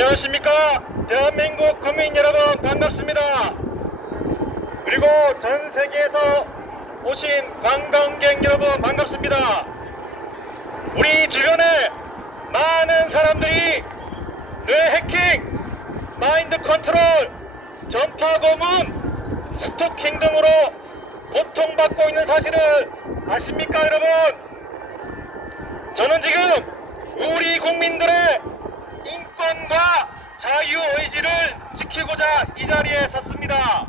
안녕하십니까. 대한민국 국민 여러분 반갑습니다. 그리고 전 세계에서 오신 관광객 여러분 반갑습니다. 우리 주변에 많은 사람들이 뇌 해킹, 마인드 컨트롤, 전파 고문, 스토킹 등으로 고통받고 있는 사실을 아십니까 여러분? 저는 지금 우리 국민들의 인권과 자유의지를 지키고자 이 자리에 섰습니다.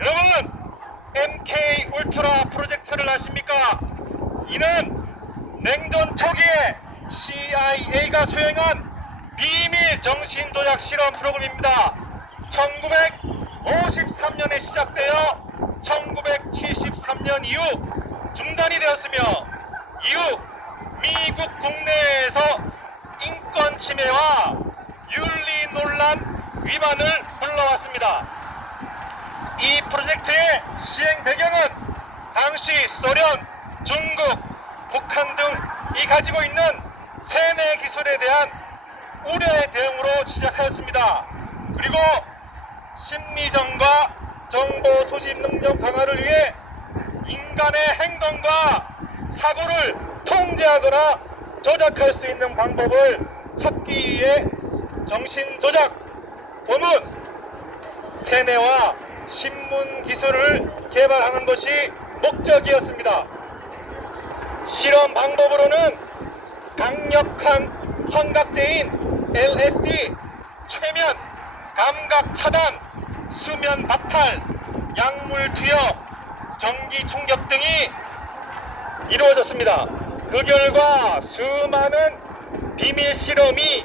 여러분, MK 울트라 프로젝트를 아십니까? 이는 냉전 초기에 CIA가 수행한 비밀 정신조작 실험 프로그램입니다. 1953년에 시작되어 1973년 이후 중단이 되었으며 이후 미국 국내에서 인권 침해와 윤리 논란 위반을 불러왔습니다. 이 프로젝트의 시행 배경은 당시 소련, 중국, 북한 등이 가지고 있는 세뇌 기술에 대한 우려의 대응으로 시작하였습니다. 그리고 심리전과 정보 수집 능력 강화를 위해 인간의 행동과 사고를 통제하거나 조작할 수 있는 방법을 찾기 위해 정신조작, 고문, 세뇌와 신문 기술을 개발하는 것이 목적이었습니다. 실험 방법으로는 강력한 환각제인 LSD, 최면, 감각 차단, 수면 박탈, 약물 투여, 전기 충격 등이 이루어졌습니다. 그 결과 수많은 비밀 실험이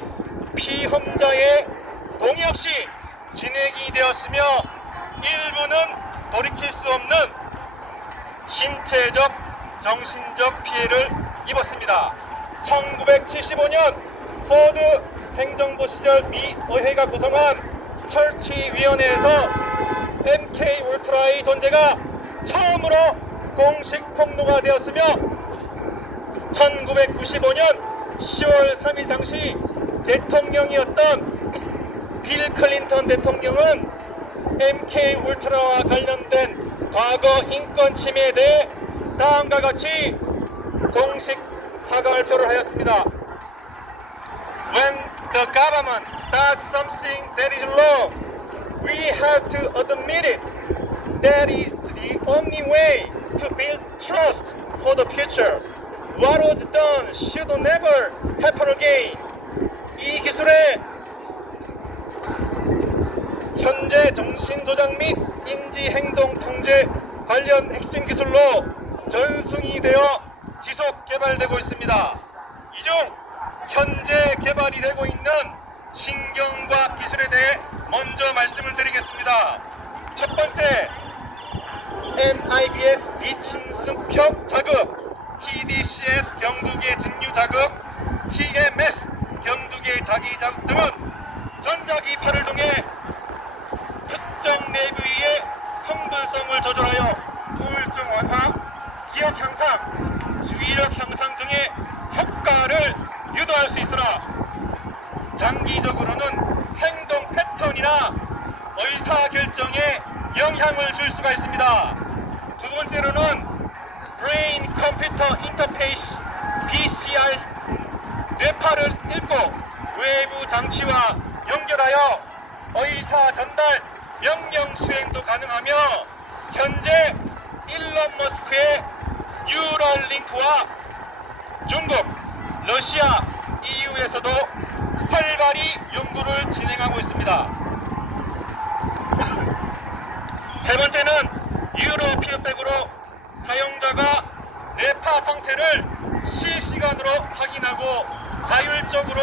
피험자의 동의 없이 진행이 되었으며 일부는 돌이킬 수 없는 신체적, 정신적 피해를 입었습니다. 1975년 포드 행정부 시절 미 의회가 구성한 철치위원회에서 MK 울트라의 존재가 처음으로 공식 폭로가 되었으며 1995년 10월 3일 당시 대통령이었던 빌 클린턴 대통령은 MK 울트라와 관련된 과거 인권 침해에 대해 다음과 같이 공식 사과 발표를 하였습니다. When the government does something that is wrong, we have to admit it. That is the only way to build trust for the future. What was done should never happen again. 이 기술의 현재 정신조작 및 인지행동통제 관련 핵심 기술로 전승이 되어 지속 개발되고 있습니다. 이 중 현재 개발이 되고 있는 신경과학 기술에 대해 먼저 말씀을 드리겠습니다. 첫 번째, NIBS 비침습형 자극, TDCS 경두계 직류 자극, TMS 경두계 자기 자극 등은 전자기파를 통해 특정 내부위의 흥분성을 조절하여 우울증 완화, 기억 향상, 주의력 향상 등의 효과를 유도할 수 있으나 장기적으로는 행동 패턴이나 의사결정에 영향을 줄 수가 있습니다. 두 번째로는 브레인 컴퓨터 인터페이스 BCR, 뇌파를 읽고 외부 장치와 연결하여 의사 전달, 명령 수행도 가능하며 현재 일론 머스크의 뉴럴링크와 중국, 러시아, EU에서도 활발히 연구를 진행하고 있습니다. 세 번째는 뉴로 피드백으로 사용자가 뇌파 상태를 실시간으로 확인하고 자율적으로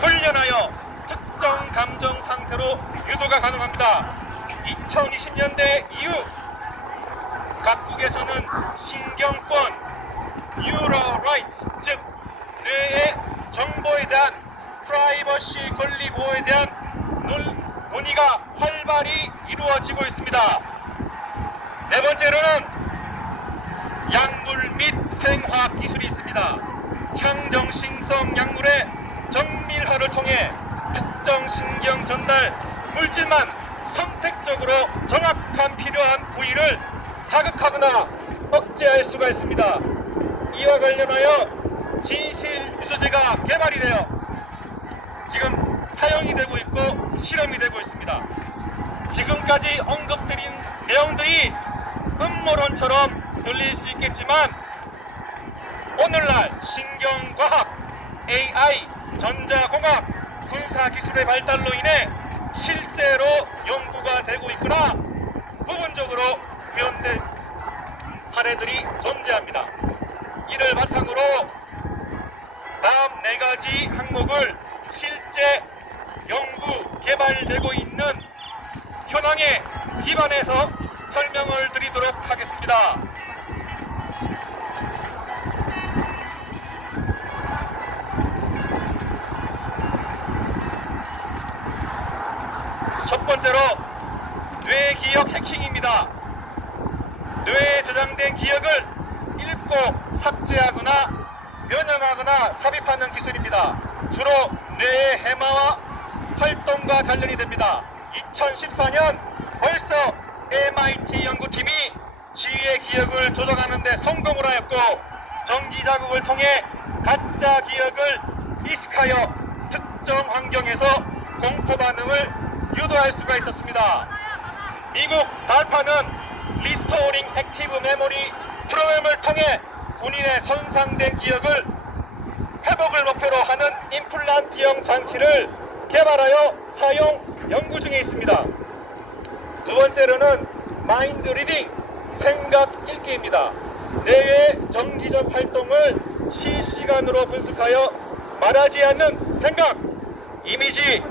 훈련하여 특정 감정 상태로 유도가 가능합니다. 2020년대 이후 각국에서는 신경권, 뉴럴 라이트, 즉 뇌의 정보에 대한 프라이버시 권리 보호에 대한 논의가 활발히 이루어지고 있습니다. 네 번째로는 약물 및 생화학 기술이 있습니다. 향정신성 약물의 정밀화를 통해 특정 신경 전달 물질만 선택적으로 정확한 필요한 부위를 자극하거나 억제할 수가 있습니다. 이와 관련하여 진실유도제가 개발이 되어 지금 사용이 되고 있고 실험이 되고 있습니다. 지금까지 언급드린 내용들이 음모론처럼 들릴 수 있겠지만 오늘날 신경과학, AI, 전자공학, 군사기술의 발달로 인해 실제로 연구가 되고 있거나 부분적으로 구현된 사례들이 존재합니다. 이를 바탕으로 다음 4가지 항목을 실제 연구 개발되고 있는 현황에 기반해서 설명을 드리도록 하겠습니다. 첫 번째로 뇌기억 해킹입니다. 뇌에 저장된 기억을 읽고 삭제하거나 변형하거나 삽입하는 기술입니다. 주로 뇌의 해마와 활동과 관련이 됩니다. 2014년 벌써 MIT 연구팀이 지휘의 기억을 조작하는 데 성공을 하였고 정지 자극을 통해 가짜 기억을 이식하여 특정 환경에서 공포 반응을 유도할 수가 있었습니다. 미국 달파는 리스토어링 액티브 메모리 프로그램을 통해 군인의 손상된 기억을 회복을 목표로 하는 임플란트형 장치를 개발하여 사용 연구 중에 있습니다. 두 번째로는 마인드 리딩, 생각 읽기입니다. 뇌의 정기적 활동을 실시간으로 분석하여 말하지 않는 생각, 이미지,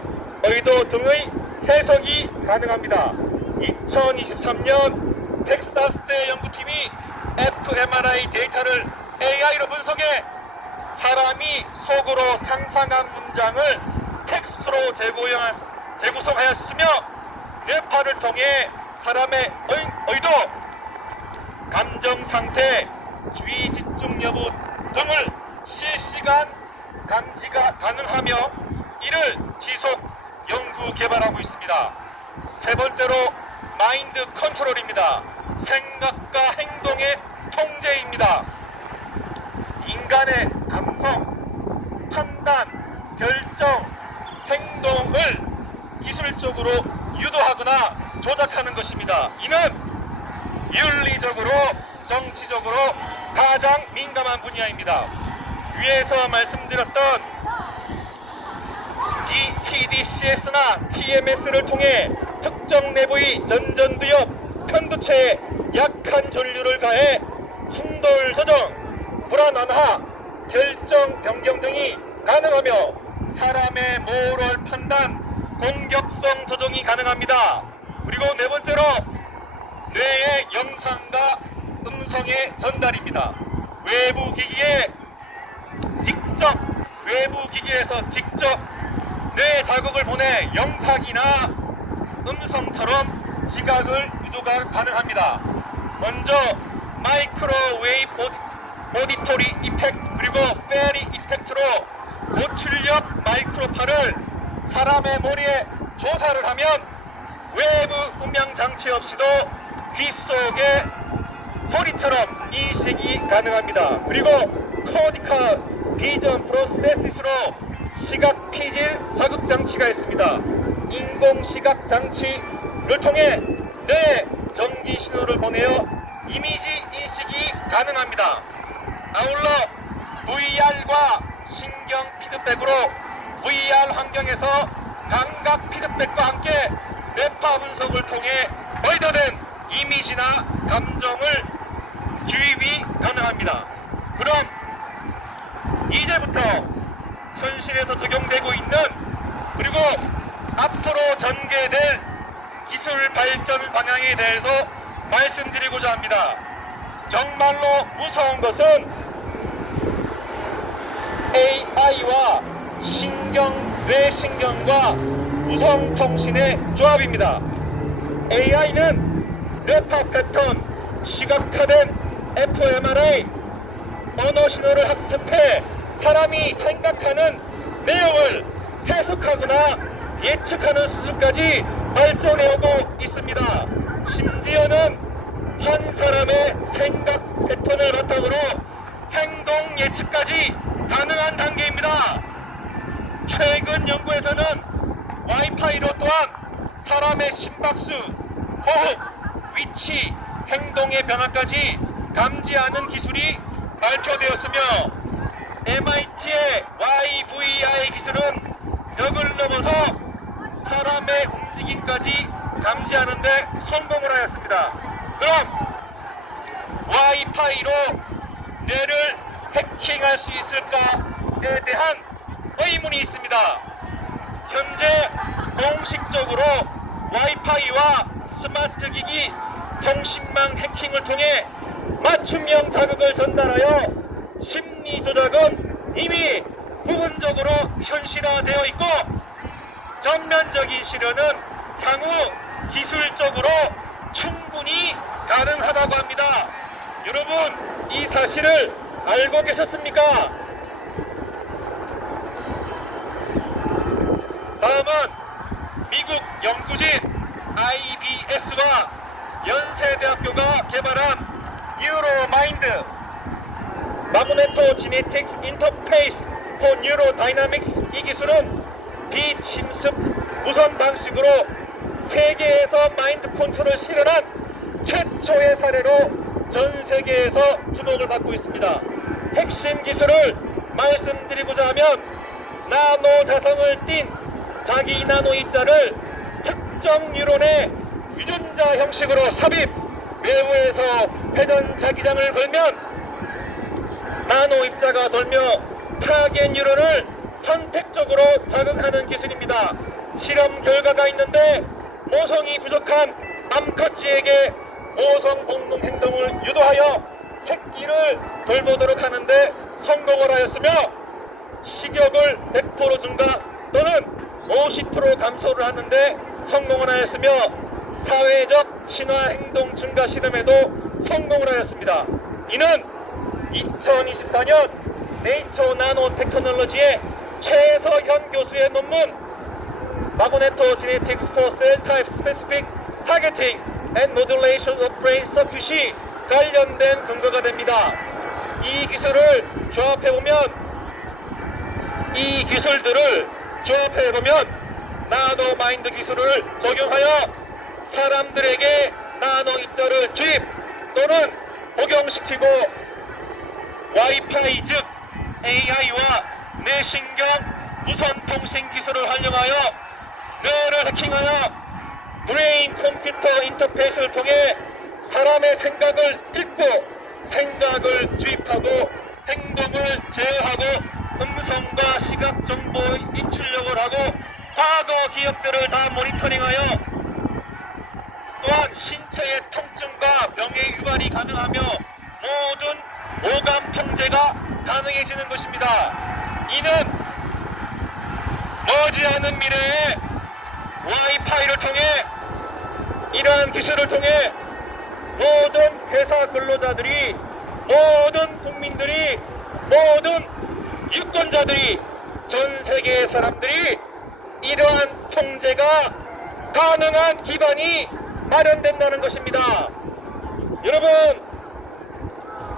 의도 등의 해석이 가능합니다. 2023년 텍사스대 연구팀이 fMRI 데이터를 AI로 분석해 사람이 속으로 상상한 문장을 텍스트로 재구성하였으며 뇌파를 통해 사람의 의도, 감정 상태, 주의 집중 여부 등을 실시간 감지가 가능하며 이를 지속 연구 개발하고 있습니다. 세 번째로 마인드 컨트롤입니다. 생각과 행동의 통제입니다. 인간의 감성, 판단, 결정, 행동을 기술적으로 유도하거나 조작하는 것입니다. 이는 윤리적으로, 정치적으로 가장 민감한 분야입니다. 위에서 말씀드렸던 GTDCS나 TMS를 통해 특정 내부의 전전두엽, 편두체에 약한 전류를 가해 충돌 조정, 불안 완화, 결정 변경 등이 가능하며 사람의 모럴 판단, 공격성 조정이 가능합니다. 그리고 네 번째로 뇌의 영상과 음성의 전달입니다. 외부 기기에서 직접 뇌 자극을 보내 영상이나 음성처럼 지각을 유도가 가능합니다. 먼저 마이크로웨이브 오디토리 이펙트 그리고 페리 이펙트로 고출력 마이크로파를 사람의 머리에 조사를 하면 외부 음향 장치 없이도 귀 속의 소리처럼 인식이 가능합니다. 그리고 코디카 비전 프로세시스로 시각 피질 자극 장치가 있습니다. 인공 시각 장치를 통해 뇌에 전기 신호를 보내어 이미지 인식이 가능합니다. 아울러 VR과 신경 피드백으로 VR 환경에서 감각 피드백과 함께 뇌파 분석을 통해 의도된 이미지나 감정을 주입이 가능합니다. 그럼 이제부터 현실에서 적용되고 있는 그리고 앞으로 전개될 기술 발전 방향에 대해서 말씀드리고자 합니다. 정말로 무서운 것은 AI와 뇌신경과 우성통신의 조합입니다. AI는 뇌파 패턴, 시각화된 fMRI, 언어 신호를 학습해 사람이 생각하는 내용을 해석하거나 예측하는 수준까지 발전해오고 있습니다. 심지어는 한 사람의 생각 패턴을 바탕으로 행동 예측까지 가능한 단계입니다. 최근 연구에서는 와이파이로 또한 사람의 심박수, 호흡, 위치, 행동의 변화까지 감지하는 기술이 발표되었으며 MIT의 YVI 기술은 벽을 넘어서 사람의 움직임까지 감지하는 데 성공을 하였습니다. 그럼 와이파이로 뇌를 해킹할 수 있을까에 대한 의문이 있습니다. 현재 공식적으로 와이파이와 스마트 기기 통신망 해킹을 통해 맞춤형 자극을 전달하여 심리 조작은 이미 부분적으로 현실화되어 있고 전면적인 실현은 향후 기술적으로 충분히 가능하다고 합니다. 여러분, 이 사실을 알고 계셨습니까? 다음은 미국 연구진 IBS와 연세대학교가 개발한 뉴로마인드 마그네토 지네틱스 인터페이스 포 뉴로다이나믹스. 이 기술은 비침습 무선 방식으로 세계에서 마인드 컨트롤을 실현한 최초의 사례로 전 세계에서 주목을 받고 있습니다. 핵심 기술을 말씀드리고자 하면 나노 자성을 띤 자기 나노 입자를 특정 뉴런의 유전자 형식으로 삽입, 외부에서 회전 자기장을 걸면 나노 입자가 돌며 타겟 뉴런을 선택적으로 자극하는 기술입니다. 실험 결과가 있는데 모성이 부족한 암컷쥐에게 모성 본능 행동을 유도하여 새끼를 돌보도록 하는데 성공을 하였으며 식욕을 100% 증가 또는 50% 감소를 하는데 성공을 하였으며 사회적 친화 행동 증가 실험에도 성공을 하였습니다. 이는 2024년 네이처 나노 테크놀로지의 최서현 교수의 논문 마그네토 지네틱스 포 셀 타입 스페시픽 타겟팅 앤 모듈레이션 오브 브레인 서큐시 관련된 근거가 됩니다. 이 기술을 조합해보면 나노 마인드 기술을 적용하여 사람들에게 나노 입자를 주입 또는 복용시키고 와이파이 즉 AI와 뇌신경 무선통신 기술을 활용하여 뇌를 해킹하여 브레인 컴퓨터 인터페이스를 통해 사람의 생각을 읽고 생각을 주입하고 행동을 제어하고 음성과 시각 정보 인출력을 하고 과거 기억들을 다 모니터링하여 또한 신체의 통증과 병의 유발이 가능하며 모든 오감 통제가 가능해지는 것입니다. 이는 머지않은 미래에 와이파이를 통해 이러한 기술을 통해 모든 회사 근로자들이 모든 국민들이 모든 유권자들이 전 세계의 사람들이 이러한 통제가 가능한 기반이 마련된다는 것입니다. 여러분,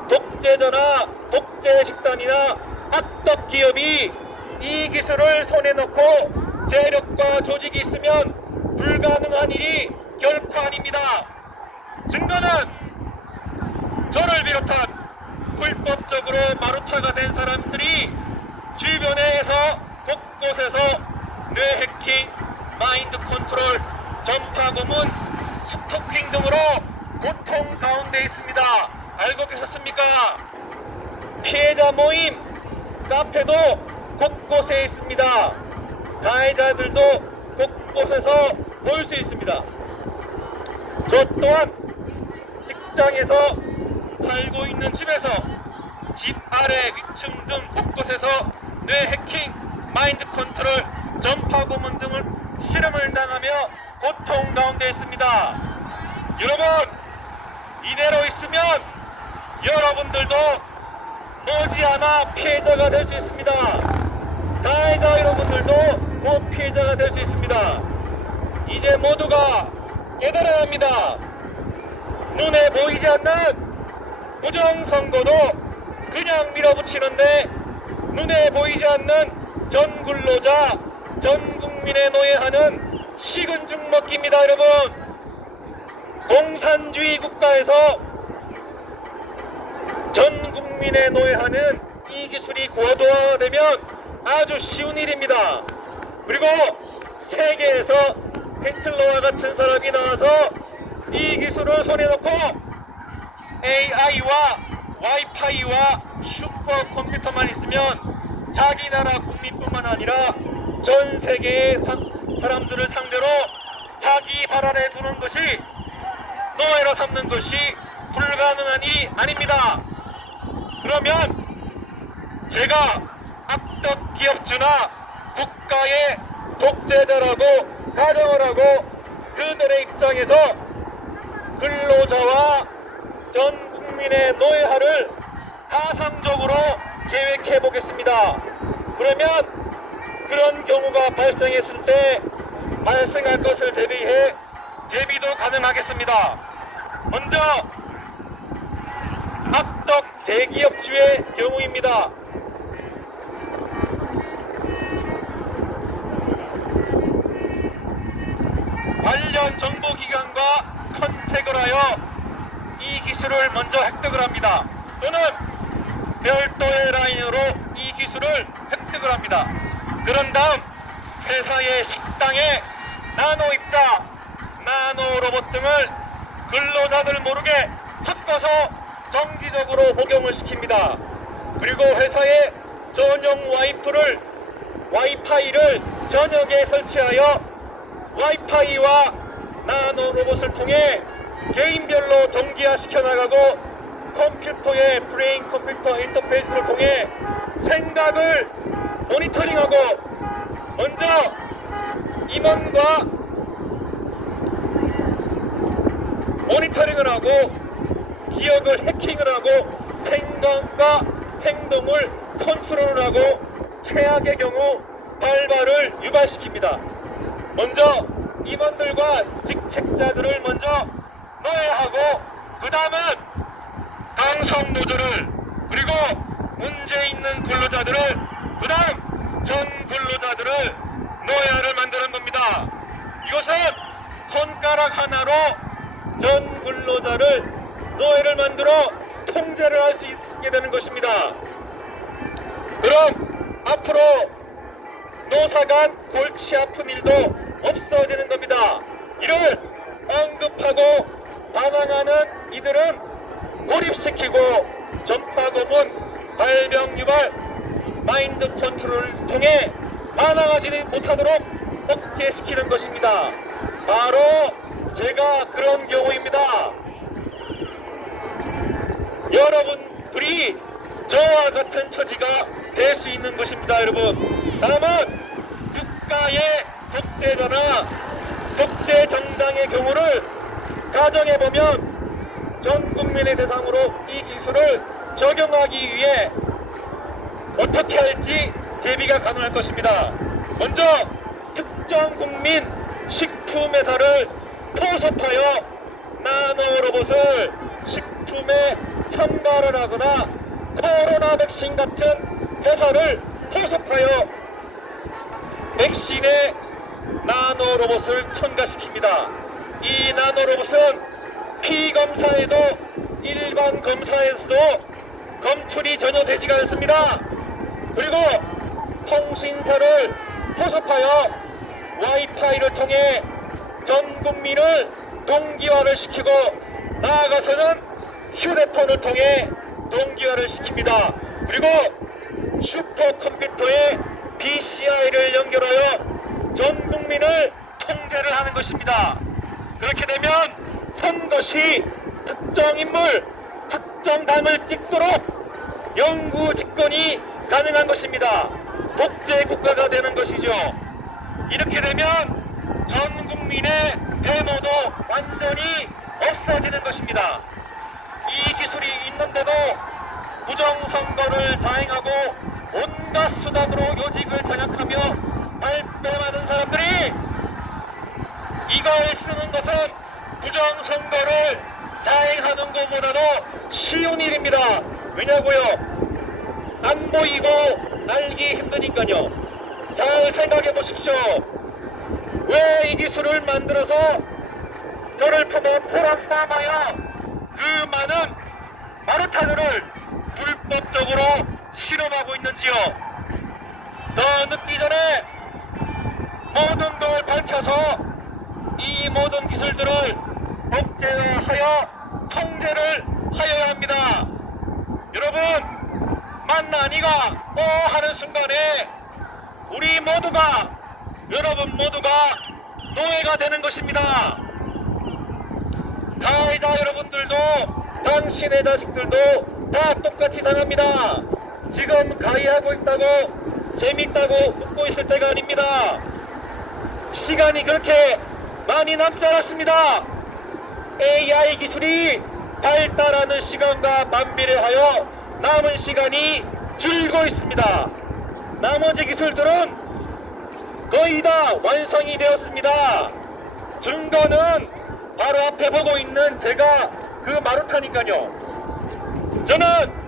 독재자나 독재 집단이나 악덕 기업이 이 기술을 손에 넣고 재력과 조직이 있으면 불가능한 일이 결코 아닙니다. 증거는 저를 비롯한 불법적으로 마루타가 된 사람들이 주변에서 곳곳에서 뇌 해킹, 마인드 컨트롤, 전파 고문, 스토킹 등으로 고통 가운데 있습니다. 알고 계셨습니까? 피해자 모임, 카페도 곳곳에 있습니다. 가해자들도 곳곳에서 볼 수 있습니다. 저 또한 직장에서 살고 있는 집에서 집 아래 위층 등 곳곳에서 뇌 해킹, 마인드 컨트롤, 전파 고문 등을 실험을 당하며 고통 가운데 있습니다. 여러분, 이대로 있으면 여러분들도 머지않아 피해자가 될 수 있습니다. 가해자 여러분들도 피해자가 될 수 있습니다. 이제 모두가 깨달아야 합니다. 눈에 보이지 않는 부정선거도 그냥 밀어붙이는데 눈에 보이지 않는 전 근로자, 전 국민의 노예하는 식은 죽 먹기입니다. 여러분, 공산주의 국가에서 전 국민의 노예하는 이 기술이 고도화되면 아주 쉬운 일입니다. 그리고 세계에서 히틀러와 같은 사람이 나와서 이 기술을 손에 놓고 AI와 와이파이와 슈퍼컴퓨터만 있으면 자기 나라 국민뿐만 아니라 전 세계의 사람들을 상대로 자기 발 아래 두는 것이, 노예로 삼는 것이 불가능한 일이 아닙니다. 그러면 제가 악덕 기업주나 국가의 독재자라고 가정을 하고 그들의 입장에서 근로자와 전 국민의 노예화를 가상적으로 계획해 보겠습니다. 그러면 그런 경우가 발생했을 때 발생할 것을 대비해 대비도 가능하겠습니다. 먼저 악덕 대기업주의 경우입니다. 관련 정보기관과 컨택을 하여 이 기술을 먼저 획득을 합니다. 또는 별도의 라인으로 이 기술을 획득을 합니다. 그런 다음 회사의 식당에 나노 입자, 나노 로봇 등을 근로자들 모르게 섞어서 정기적으로 복용을 시킵니다. 그리고 회사의 전용 와이파이를 전역에 설치하여 와이파이와 나노 로봇을 통해 개인별로 동기화시켜 나가고 컴퓨터의 브레인 컴퓨터 인터페이스를 통해 생각을 모니터링하고, 먼저 임원과 모니터링을 하고 기억을 해킹을 하고 생각과 행동을 컨트롤을 하고 최악의 경우 발발을 유발시킵니다. 먼저 임원들과 직책자들을 먼저 노예하고, 그 다음은 강성노조를, 그리고 문제 있는 근로자들을, 그 다음 전 근로자들을 노예화를 만드는 겁니다. 이것은 손가락 하나로 전 근로자를 노예를 만들어 통제를 할 수 있게 되는 것입니다. 그럼 앞으로 노사 간 골치 아픈 일도 없어지는 겁니다. 이를 언급하고 반항하는 이들은 고립시키고 전파고문, 발병 유발, 마인드 컨트롤을 통해 반항하지 못하도록 억제시키는 것입니다. 바로 제가 그런 경우입니다. 여러분들이 저와 같은 처지가 될 수 있는 것입니다. 여러분, 다음은 국가의 독재자나 독재 정당의 경우를 가정해보면 전 국민의 대상으로 이 기술을 적용하기 위해 어떻게 할지 대비가 가능할 것입니다. 먼저 특정 국민 식품회사를 포섭하여 나노 로봇을 식품에 첨가를 하거나 코로나 백신 같은 회사를 포섭하여 백신에 나노 로봇을 첨가시킵니다. 이 나노 로봇은 피검사에도 일반 검사에서도 검출이 전혀 되지가 않습니다. 그리고 통신사를 포섭하여 와이파이를 통해 전 국민을 동기화를 시키고, 나아가서는 휴대폰을 통해 동기화를 시킵니다. 그리고 슈퍼컴퓨터에 BCI를 연결하여 전 국민을 통제를 하는 것입니다. 그렇게 되면 선것이 특정 인물, 특정 당을 찍도록 영구 집권이 가능한 것입니다. 독재 국가가 되는 것이죠. 이렇게 되면 전 국민의 데모도 완전히 없어지는 것입니다. 이 기술이 있는데도 부정선거를 자행하고 온갖 수단으로 요직을 장악하며 발뺌하는 이걸 쓰는 것은 부정선거를 자행하는 것보다도 쉬운 일입니다. 왜냐고요? 안 보이고 알기 힘드니까요. 잘 생각해 보십시오. 왜 이 기술을 만들어서 저를 품어 포람 삼아야 그 많은 마루타들을 불법적으로 실험하고 있는지요. 더 늦기 전에 모든 걸 밝혀서 이 모든 기술들을 복제하여 통제를 하여야 합니다. 여러분, 만나니가 하는 순간에 우리 모두가, 여러분 모두가 노예가 되는 것입니다. 가해자 여러분들도 당신의 자식들도 다 똑같이 당합니다. 지금 가해하고 있다고 재밌다고 웃고 있을 때가 아닙니다. 시간이 그렇게 많이 남지 않았습니다. AI 기술이 발달하는 시간과 반비례하여 남은 시간이 줄고 있습니다. 나머지 기술들은 거의 다 완성이 되었습니다. 증거는 바로 앞에 보고 있는 제가 그 마루타니까요. 저는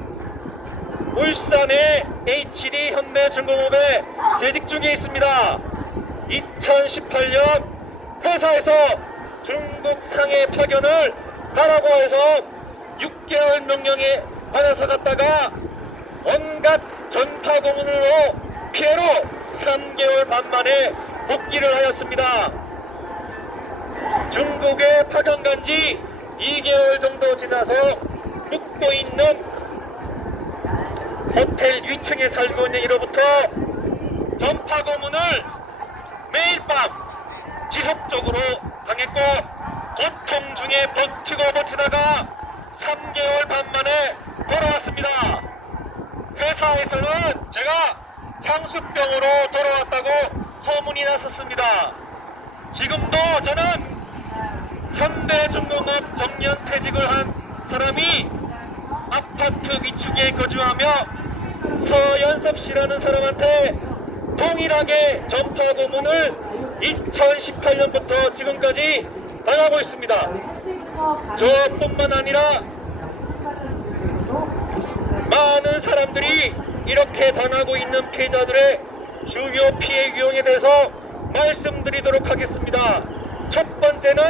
울산의 HD 현대중공업에 재직 중에 있습니다. 2018년 회사에서 중국 상해 파견을 가라고 해서 6개월 명령에 받아서 갔다가 온갖 전파 고문으로 피해로 3개월 반 만에 복귀를 하였습니다. 중국에 파견 간 지 2개월 정도 지나서 묵고 있는 호텔 위층에 살고 있는 이로부터 전파 고문을 매일 밤 지속적으로 당했고 고통 중에 버티다가 3개월 반 만에 돌아왔습니다. 회사에서는 제가 향수병으로 돌아왔다고 소문이 났었습니다. 지금도 저는 현대중공업 정년퇴직을 한 사람이 아파트 위층에 거주하며 서연섭씨라는 사람한테 동일하게 전파 고문을 2018년부터 지금까지 당하고 있습니다. 저뿐만 아니라 많은 사람들이 이렇게 당하고 있는 피해자들의 주요 피해 유형에 대해서 말씀드리도록 하겠습니다. 첫 번째는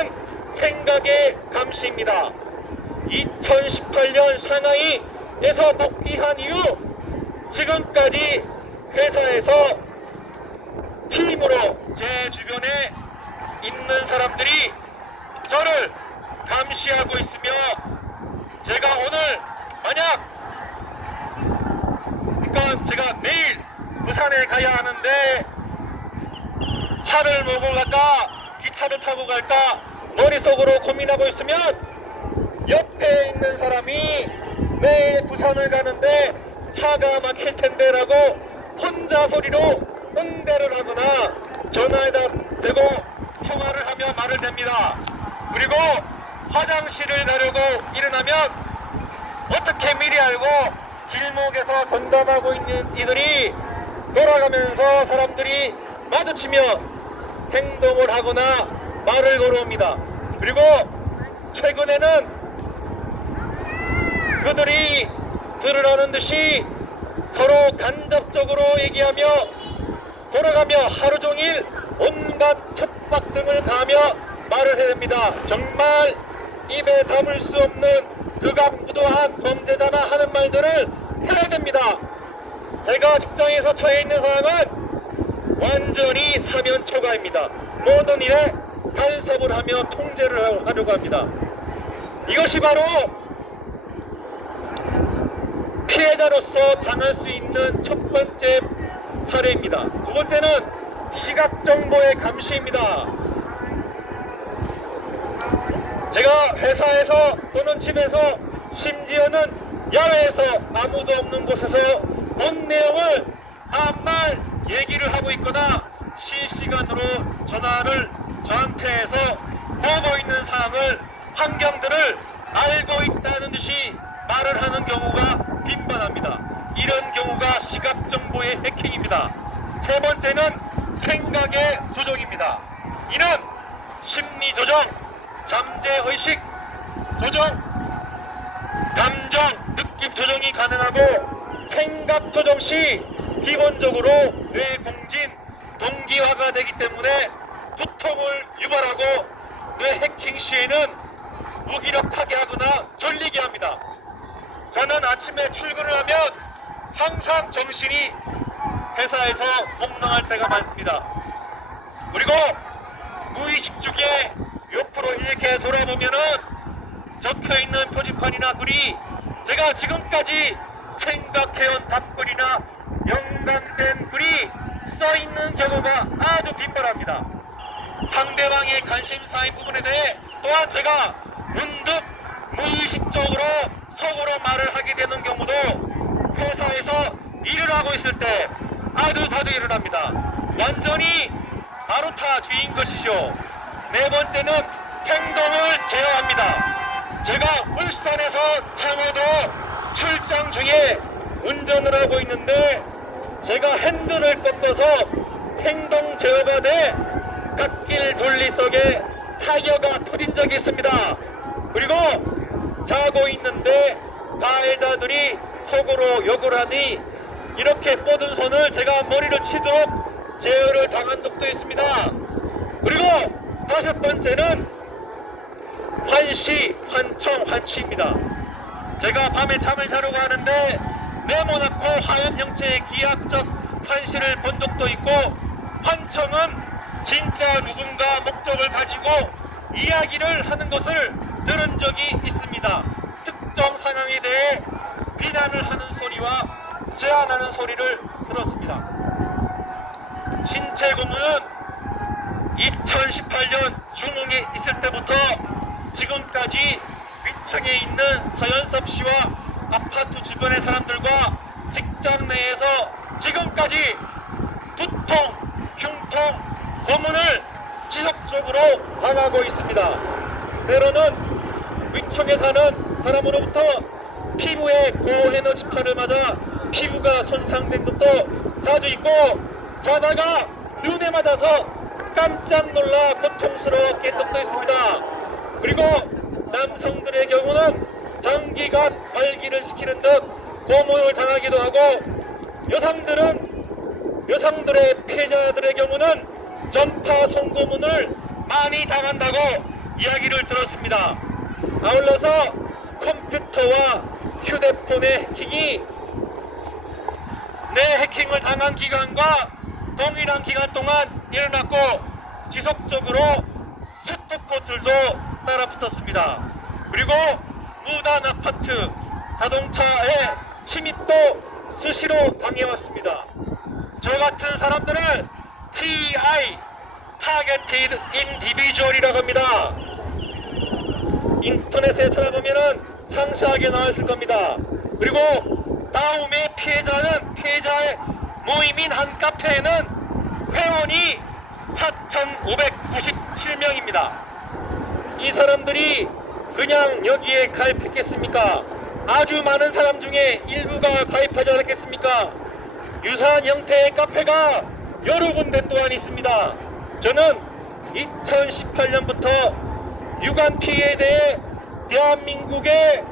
생각의 감시입니다. 2018년 상하이에서 복귀한 이후 지금까지 회사에서 팀으로 제 주변에 있는 사람들이 저를 감시하고 있으며 제가 오늘 만약 그러니까 제가 내일 부산에 가야 하는데 차를 몰고 갈까 기차를 타고 갈까 머릿속으로 고민하고 있으면 옆에 있는 사람이 내일 부산을 가는데 차가 막힐 텐데 라고 혼자 소리로 응대를 하거나 전화에다 대고 통화를 하며 말을 댑니다. 그리고 화장실을 가려고 일어나면 어떻게 미리 알고 길목에서 전담하고 있는 이들이 돌아가면서 사람들이 마주치며 행동을 하거나 말을 걸어옵니다. 그리고 최근에는 그들이 드러나는 듯이 서로 간접적으로 얘기하며 돌아가며 하루 종일 온갖 협박 등을 가하며 말을 해댑니다. 정말 입에 담을 수 없는 극악무도한 범죄자나 하는 말들을 해야 됩니다. 제가 직장에서 처해 있는 상황은 완전히 사면 초과입니다. 모든 일에 간섭을 하며 통제를 하려고 합니다. 이것이 바로 피해자로서 당할 수 있는 첫 번째 사례입니다. 두 번째는 시각정보의 감시입니다. 제가 회사에서 또는 집에서 심지어는 야외에서 아무도 없는 곳에서 본 내용을 암말 얘기를 하고 있거나 실시간으로 전화를 저한테 해서 보고 있는 사항을 환경들을 알고 있다는 듯이 말을 하는 경우가 빈번합니다. 이런 경우가 시각정보의 해킹입니다. 세 번째는 생각의 조정입니다. 이는 심리 조정, 잠재의식 조정, 감정, 느낌 조정이 가능하고 생각 조정 시 기본적으로 뇌공진, 동기화가 되기 때문에 두통을 유발하고 뇌 해킹 시에는 무기력하게 하거나 졸리게 합니다. 저는 아침에 출근을 하면 항상 정신이 회사에서 몽롱할 때가 많습니다. 그리고 무의식 중에 옆으로 이렇게 돌아보면은 적혀있는 표지판이나 글이 제가 지금까지 생각해온 답글이나 연관된 글이 써있는 경우가 아주 빈번합니다. 상대방의 관심사인 부분에 대해 또한 제가 문득 무의식적으로 속으로 말을 하게 되는 경우도 회사에서 일을 하고 있을 때 아주 자주 일어납니다. 완전히 마루타주의인 것이죠. 네 번째는 행동을 제어합니다. 제가 울산에서 창원도 출장 중에 운전을 하고 있는데 제가 핸들을 꺾어서 행동 제어가 돼 갓길 분리석에 타이어가 터진 적이 있습니다. 그리고 자고 있는데 가해자들이 속으로 욕을 하니 이렇게 뻗은 손을 제가 머리를 치도록 제어를 당한 적도 있습니다. 그리고 다섯 번째는 환시, 환청, 환치입니다. 제가 밤에 잠을 자려고 하는데 네모나고 하얀 형체의 기하학적 환시를 본 적도 있고, 환청은 진짜 누군가 목적을 가지고 이야기를 하는 것을 들은 적이 있습니다. 특정 상황에 대해 비난을 하는 소리와 제안하는 소리를 들었습니다. 신체 고문은 2018년 중흥에 있을 때부터 지금까지 위층에 있는 서현섭 씨와 아파트 주변의 사람들과 직장 내에서 지금까지 두통, 흉통, 고문을 지속적으로 당하고 있습니다. 때로는 위층에 사는 사람으로부터 피부에 고에너지파를 맞아 피부가 손상된 것도 자주 있고, 자다가 눈에 맞아서 깜짝 놀라 고통스러워 깬 적도 있습니다. 그리고 남성들의 경우는 장기간 말기를 시키는 듯 고문을 당하기도 하고, 여성들의 피해자들의 경우는 전파 성고문을 많이 당한다고 이야기를 들었습니다. 아울러서 컴퓨터와 휴대폰의 해킹이 내 해킹을 당한 기간과 동일한 기간 동안 일어났고, 지속적으로 스토커들도 따라붙었습니다. 그리고 무단 아파트, 자동차의 침입도 수시로 당해왔습니다. 저 같은 사람들을 TI, Targeted Individual이라고 합니다. 인터넷에 찾아보면은 상세하게 나와 있을 겁니다. 그리고 다음에 피해자의 모임인 한 카페에는 회원이 4,597명입니다. 이 사람들이 그냥 여기에 가입했겠습니까? 아주 많은 사람 중에 일부가 가입하지 않았겠습니까? 유사한 형태의 카페가 여러 군데 또한 있습니다. 저는 2018년부터 유관 피해에 대해 대한민국의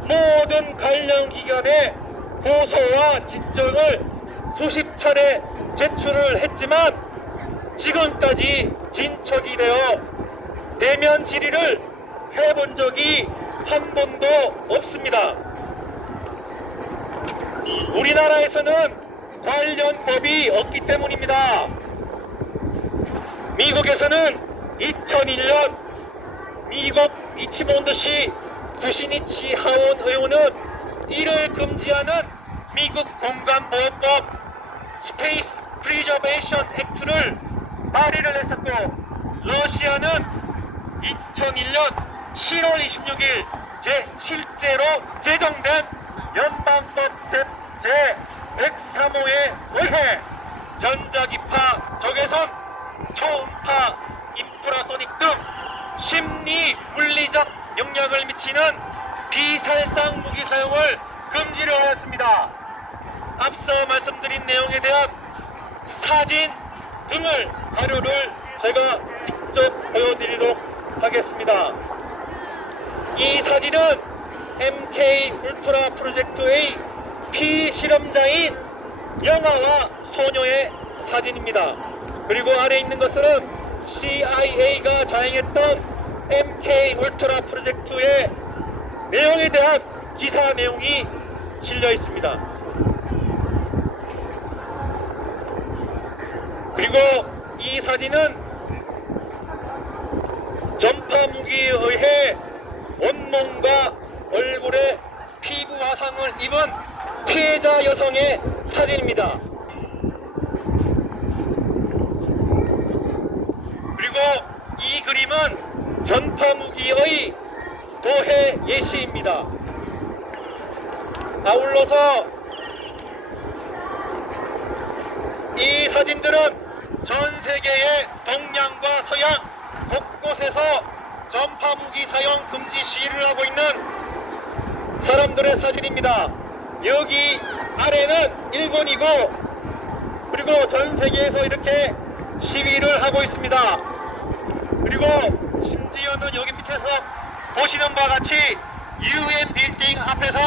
모든 관련 기관에 고소와 지정을 수십 차례 제출을 했지만 지금까지 진척이 되어 대면 질의를 해본 적이 한 번도 없습니다. 우리나라에서는 관련 법이 없기 때문입니다. 미국에서는 2001년 미국 리치몬드시 구시니치 하원 의원은 이를 금지하는 미국 공간보호법 스페이스 프리저베이션 액트를 발의를 했었고, 러시아는 2001년 7월 26일 실제로 제정된 연방법 제103호에 의해 전자기파, 적외선, 초음파, 인프라소닉 등 심리 물리적 영향을 미치는 비살상 무기 사용을 금지를 하였습니다. 앞서 말씀드린 내용에 대한 사진, 등을 자료를 제가 직접 보여드리도록 하겠습니다. 이 사진은 MK 울트라 프로젝트의 피실험자인 영아와 소녀의 사진입니다. 그리고 아래 있는 것은 CIA가 자행했던 MK 울트라 프로젝트의 내용에 대한 기사 내용이 실려 있습니다. 그리고 이 사진은 전파 무기에 의해 온몸과 얼굴에 피부 화상을 입은 피해자 여성의 사진입니다. 그리고 이 그림은 전파 무기의 도해 예시입니다. 아울러서 이 사진들은 전 세계의 동양과 서양 곳곳에서 전파무기 사용 금지 시위를 하고 있는 사람들의 사진입니다. 여기 아래는 일본이고, 그리고 전 세계에서 이렇게 시위를 하고 있습니다. 그리고 심지어는 여기 밑에서 보시는 바와 같이 UN 빌딩 앞에서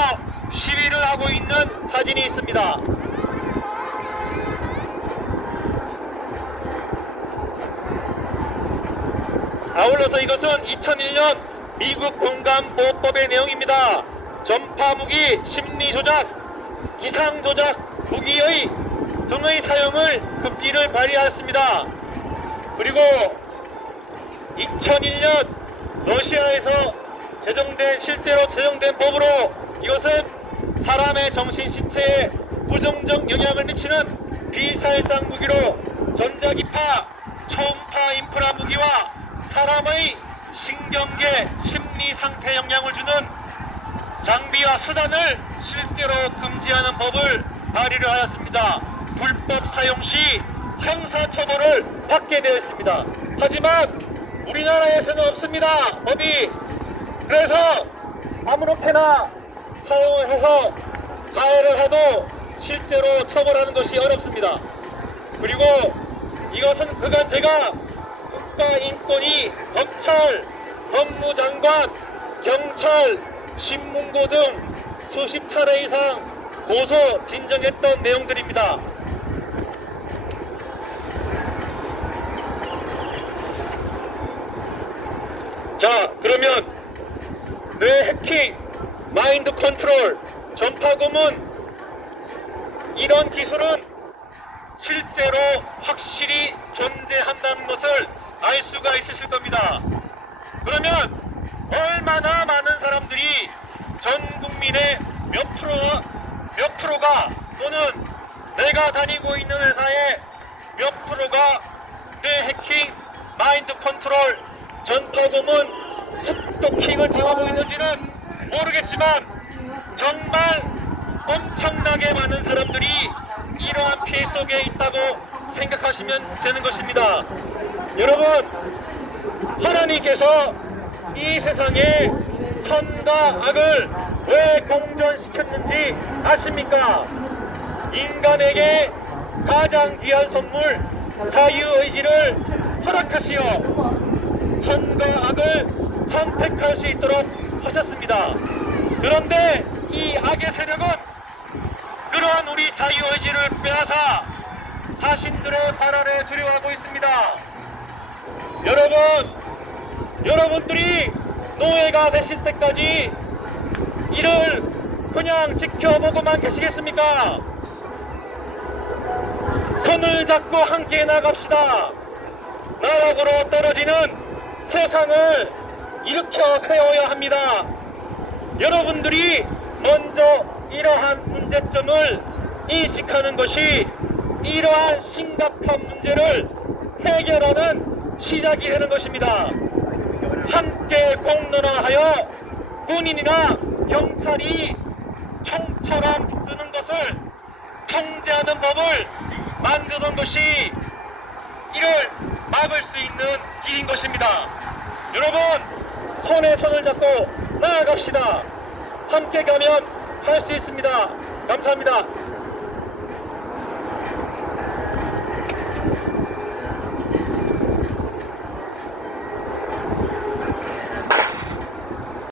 시위를 하고 있는 사진이 있습니다. 아울러서 이것은 2001년 미국 공간보호법의 내용입니다. 전파무기, 심리조작, 기상조작, 무기의 등의 사용을 금지를 발의하였습니다. 그리고 2001년 러시아에서 실제로 제정된 법으로 이것은 사람의 정신 신체에 부정적 영향을 미치는 비살상 무기로 전자기파, 초음파 인프라 무기와 사람의 신경계, 심리 상태 영향을 주는 장비와 수단을 실제로 금지하는 법을 발의를 하였습니다. 불법 사용 시 형사처벌을 받게 되어 있습니다. 하지만 우리나라에서는 없습니다, 법이. 그래서 아무렇게나 사용을 해서 가해를 해도 실제로 처벌하는 것이 어렵습니다. 그리고 이것은 그간 제가 국가인권위, 검찰, 법무장관, 경찰, 신문고 등 수십 차례 이상 고소 진정했던 내용들입니다. 자, 그러면 뇌 해킹, 마인드 컨트롤, 전파 고문, 이런 기술은 실제로 확실히 존재한다는 것을 알 수가 있으실 겁니다. 그러면 얼마나 많은 사람들이 전 국민의 몇 프로가 또는 내가 다니고 있는 회사의 몇 프로가 뇌 해킹, 마인드 컨트롤, 전파 고문, 스토킹을 당하고 있는지는 모르겠지만 정말 엄청나게 많은 사람들이 이러한 피해 속에 있다고 생각하시면 되는 것입니다. 여러분, 하나님께서 이 세상에 선과 악을 왜 공존시켰는지 아십니까? 인간에게 가장 귀한 선물, 자유의지를 허락하시어 선과 악을 선택할 수 있도록 하셨습니다. 그런데 이 악의 세력은 그러한 우리 자유의지를 빼앗아 자신들의 발언에 두려워하고 있습니다. 여러분들이 노예가 되실 때까지 이를 그냥 지켜보고만 계시겠습니까? 손을 잡고 함께 나갑시다. 나락으로 떨어지는 세상을 일으켜 세워야 합니다. 여러분들이 먼저 이러한 문제점을 인식하는 것이 이러한 심각한 문제를 해결하는 시작이 되는 것입니다. 함께 공론화하여 군인이나 경찰이 총처럼 쓰는 것을 통제하는 법을 만드는 것이 이를 막을 수 있는 길인 것입니다. 여러분, 손에 손을 잡고 나아갑시다. 함께 가면 할 수 있습니다. 감사합니다.